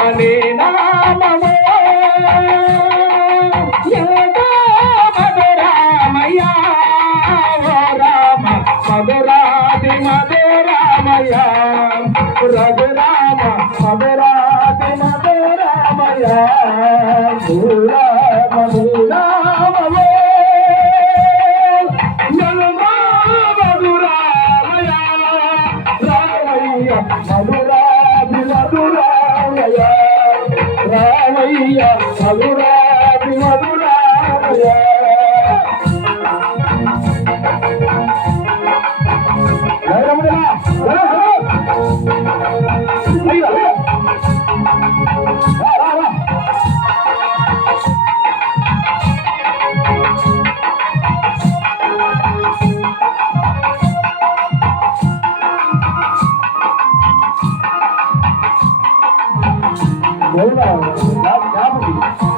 అనే నామము ఎంతో మధురామయ్య ఓ రామ మధురాది మధురామయ్య రఘురామ మధురాది మధురామయ్య మధురామయే మధురాది మధురామయ రామయ్య మధురాది మధురామయ Hold on.